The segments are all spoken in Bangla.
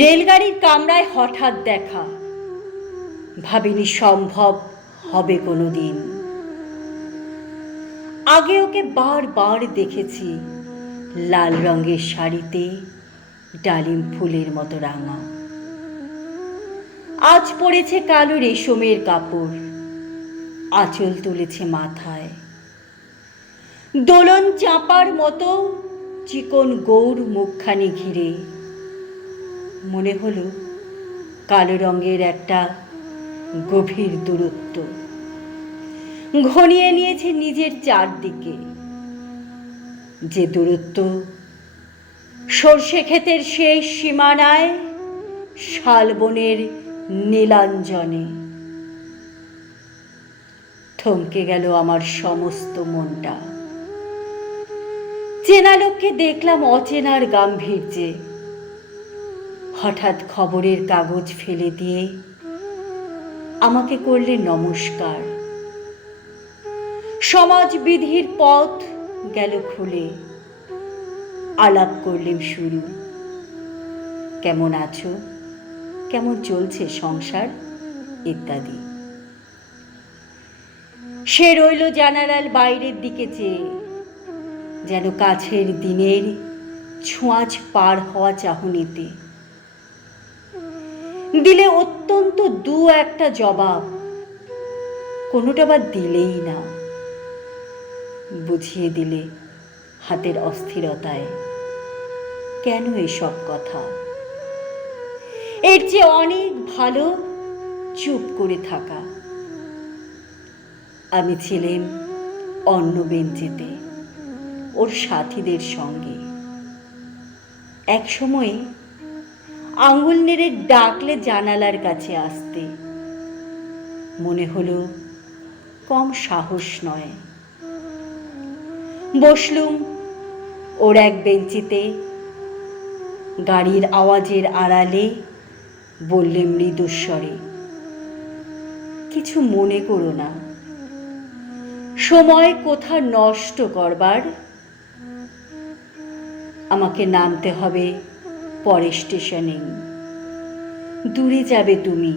রেলগাড়ির কামরায় হঠাৎ দেখা, ভাবিনি সম্ভব হবে কোনোদিন। আগে ওকে বারবার দেখেছি, লাল রঙের শাড়িতে ডালিম ফুলের মতো রাঙা। আজ পরেছে কালো রেশমের কাপড়, আঁচল তুলেছে মাথায়। দোলন চাপার মতো চিকন গৌর মুখখানি ঘিরে। মনে হলো কালো রঙের একটা গভীর দূরত্ব ঘনিয়ে নিয়েছে নিজের চারদিকে, যে দূরত্ব সর্ষে ক্ষেতের শেষ সীমানায় শালবনের নীলাঞ্জনে। থমকে গেল আমার সমস্ত মনটা। চেনা লোককে দেখলাম অচেনার গাম্ভীর্যে। হঠাৎ খবরের কাগজ ফেলে দিয়ে আমাকে করলে নমস্কার। সমাজবিধির পথ গেল খুলে। আলাপ করলেন শুরু। কেমন আছো, কেমন চলছে সংসার ইত্যাদি। সে রইল জানালার বাইরের দিকে চেয়ে, যেন কাছের দিনের ছোঁয়াচ পার হওয়া চাহনিতে। দিলে অত্যন্ত দু একটা জবাব, কোনোটা বা দিলেই না। বুঝিয়ে দিলে হাতের অস্থিরতায়, কেন এসব কথা? এর চেয়ে অনেক ভালো চুপ করে থাকা। আমি ছিলাম অন্য বেঞ্চেতে ওর সাথীদের সঙ্গে। এক সময় আঙুল নেড়ে ডাকলে জানালার কাছে আসতে। মনে হলো কম সাহস নয়। বসলুম ওর এক বেঞ্চিতে। গাড়ির আওয়াজের আড়ালে বললে মৃদুস্বরে, কিছু মনে করো না। সময় কোথা নষ্ট করবার। আমাকে নামতে হবে পরের স্টেশনে। দূরে যাবে তুমি,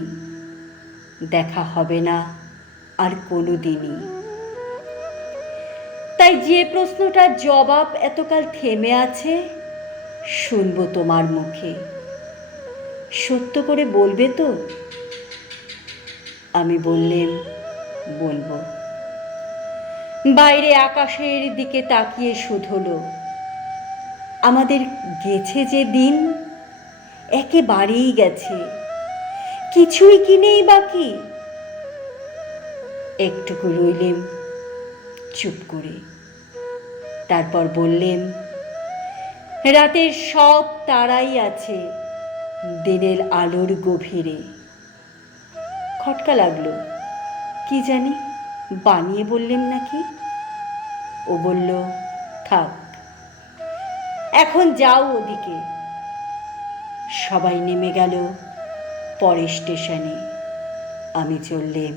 দেখা হবে না আর কোনো দিনই। তাই যে প্রশ্নটার জবাব এতকাল থেমে আছে, শুনবো তোমার মুখে। সত্য করে বলবে তো? আমি বললেম, বলবো। বাইরে আকাশের দিকে তাকিয়ে শুধলো, আমাদের গেছে যে দিন, একেবারেই গেছে, কিছুই কি নেই বাকি। একটুকু রইলেম চুপ করে। তারপর বললেম, রাতের সব তারাই আছে দিনের আলোর গভীরে। খটকা লাগলো, কি জানি বানিয়ে বললেন নাকি। ও বলল, থাক, এখন যাও ওদিকে। সবাই নেমে গেল পরের স্টেশনে। আমি চললেম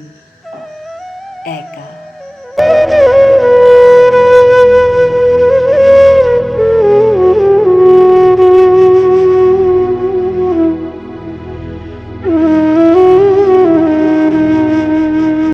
একা।